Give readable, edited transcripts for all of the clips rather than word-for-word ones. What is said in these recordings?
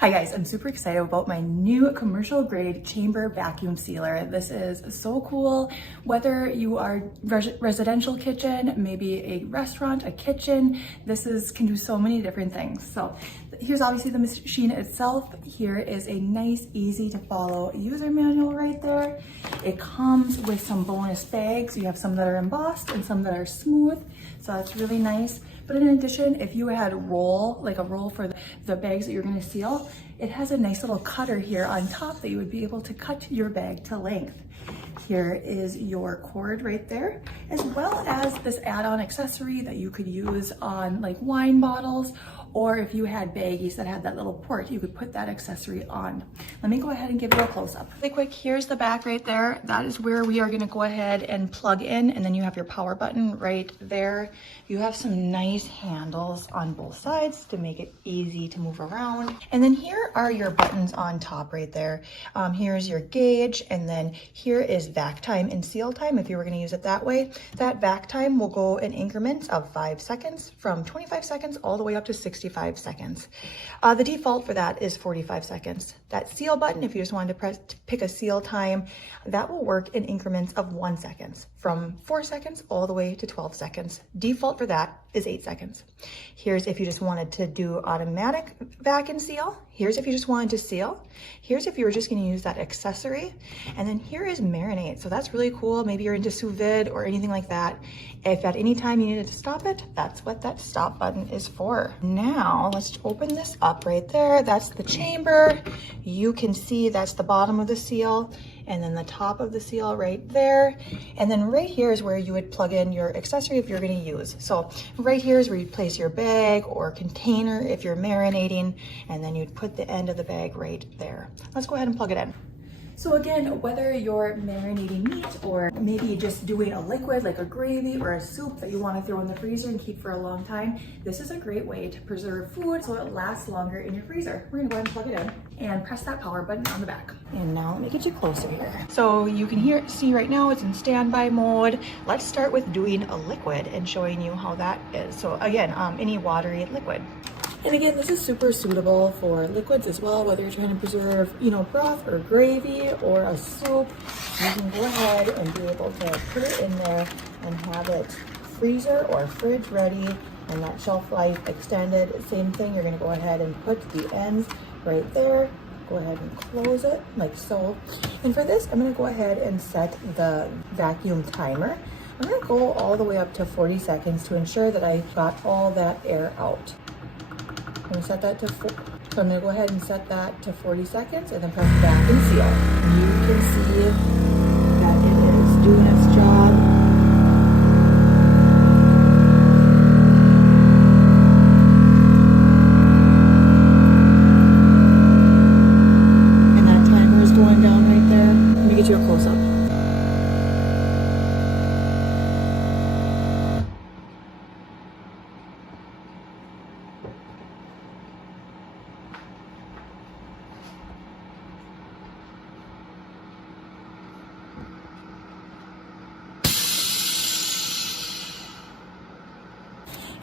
Hi guys, I'm super excited about my new commercial grade chamber vacuum sealer. This is so cool. Whether you are residential kitchen, maybe a restaurant, a kitchen, can do so many different things. So here's obviously the machine itself. Here is a nice, easy to follow user manual right there. It comes with some bonus bags. You have some that are embossed and some that are smooth. So that's really nice. But in addition, if you had a roll for the bags that you're gonna seal, it has a nice little cutter here on top that you would be able to cut your bag to length. Here is your cord right there, as well as this add-on accessory that you could use on like wine bottles, or if you had baggies that had that little port, you could put that accessory on. Let me go ahead and give you a close-up. Really quick, here's the back right there. That is where we are gonna go ahead and plug in, and then you have your power button right there. You have some nice handles on both sides to make it easy to move around. And then here are your buttons on top right there. Here's your gauge, and then here is vac time and seal time if you were gonna use it that way. That vac time will go in increments of 5 seconds, from 25 seconds all the way up to 65 seconds. The default for that is 45 seconds. That seal button, if you just wanted to pick a seal time, that will work in increments of 1 second, from 4 seconds all the way to 12 seconds. Default for that is 8 seconds. Here's if you just wanted to do automatic vac and seal. Here's if you just wanted to seal. Here's if you were just gonna use that accessory. And then here is marinate. So that's really cool. Maybe you're into Sous Vide or anything like that. If at any time you needed to stop it, that's what that stop button is for. Now let's open this up right there. That's the chamber. You can see that's the bottom of the seal, and then the top of the seal right there. And then right here is where you would plug in your accessory if you're gonna use. So right here is where you place your bag or container if you're marinating, and then you'd put the end of the bag right there. Let's go ahead and plug it in. So again, whether you're marinating meat or maybe just doing a liquid like a gravy or a soup that you want to throw in the freezer and keep for a long time, this is a great way to preserve food so it lasts longer in your freezer. We're gonna go ahead and plug it in and press that power button on the back. And now let me get you closer here. So you can see right now it's in standby mode. Let's start with doing a liquid and showing you how that is. So again, any watery liquid. And again, this is super suitable for liquids as well, whether you're trying to preserve, broth or gravy or a soup. You can go ahead and be able to put it in there and have it freezer or fridge ready, and that shelf life extended. Same thing, you're gonna go ahead and put the ends right there. Go ahead and close it like so. And for this, I'm gonna go ahead and set the vacuum timer. I'm gonna go all the way up to 40 seconds to ensure that I got all that air out. I'm gonna set that to so I'm gonna go ahead and set that to 40 seconds and then press back and seal. You can see that it is doing its job. And that timer is going down right there. Let me get you a close-up.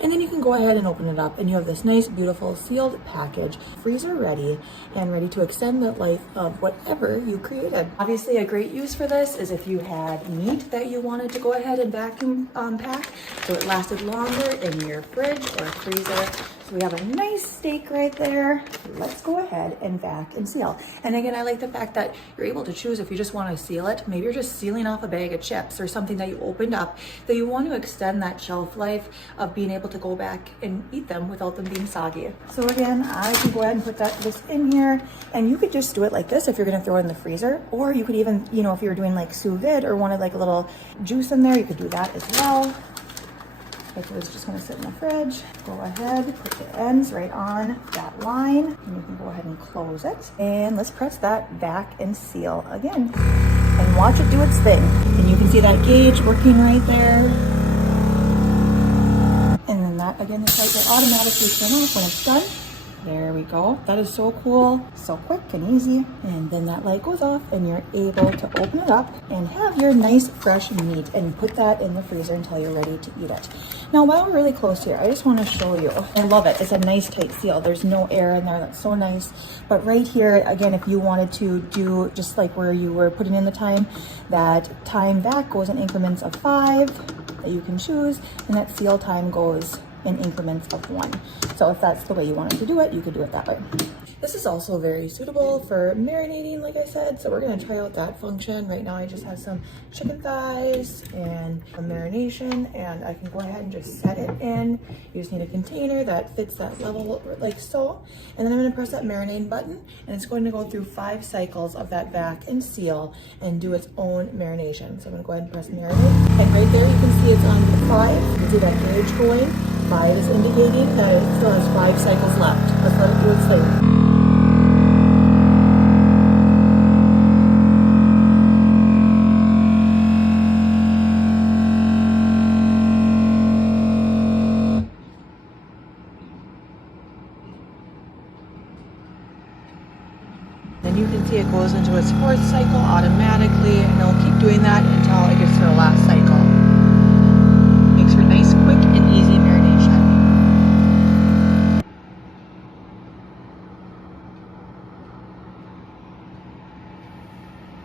And then you can go ahead and open it up, and you have this nice, beautiful sealed package, freezer ready, and ready to extend the life of whatever you created. Obviously, a great use for this is if you had meat that you wanted to go ahead and vacuum pack, so it lasted longer in your fridge or freezer. So we have a nice steak right there. Let's go ahead and vac and seal. And again, I like the fact that you're able to choose if you just want to seal it. Maybe you're just sealing off a bag of chips or something that you opened up that you want to extend that shelf life of being able to go back and eat them without them being soggy. So again, I can go ahead and put this in here, and you could just do it like this if you're going to throw it in the freezer, or you could even, if you're doing like sous vide or wanted like a little juice in there, you could do that as well. If it was just going to sit in the fridge, go ahead, put the ends right on that line, and you can go ahead and close it. And let's press that vac and seal again, and watch it do its thing. And you can see that gauge working right there. And then that again is like it automatically turn off when it's done. There we go. That is so cool, so quick and easy. And then that light goes off and you're able to open it up and have your nice fresh meat and put that in the freezer until you're ready to eat it. Now, while we're really close here, I just want to show you. I love it. It's a nice tight seal. There's no air in there. That's so nice. But right here, again, if you wanted to do just like where you were putting in the time, that time back goes in increments of 5 that you can choose, and that seal time goes in increments of 1. So if that's the way you wanted to do it, you could do it that way. This is also very suitable for marinating, like I said, so we're gonna try out that function. Right now I just have some chicken thighs and a marination, and I can go ahead and just set it in. You just need a container that fits that level like so. And then I'm gonna press that marinate button, and it's going to go through 5 cycles of that vac and seal and do its own marination. So I'm gonna go ahead and press marinate. And right there you can see it's on 5. You can see that gauge going. 5 is indicating that it still has 5 cycles left. Let's let it do its thing. Then you can see it goes into its 4th cycle automatically, and it'll keep doing that until it gets to the last cycle. Makes for nice, quick, and easy marination.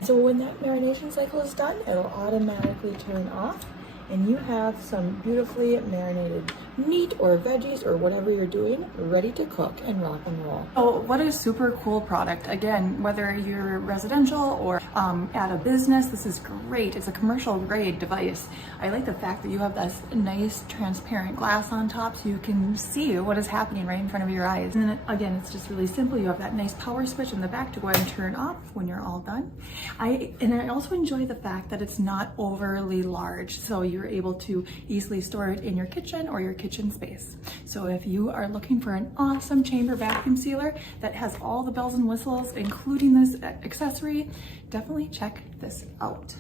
So when that marination cycle is done, it'll automatically turn off, and you have some beautifully marinated meat or veggies or whatever you're doing ready to cook and rock and roll. Oh, what a super cool product. Again, whether you're residential or at a business, this is great. It's a commercial grade device. I like the fact that you have this nice transparent glass on top so you can see what is happening right in front of your eyes. And then again, it's just really simple. You have that nice power switch in the back to go ahead and turn off when you're all done. I also enjoy the fact that it's not overly large, so you're able to easily store it in your kitchen or your kitchen space. So if you are looking for an awesome chamber vacuum sealer that has all the bells and whistles, including this accessory, definitely check this out.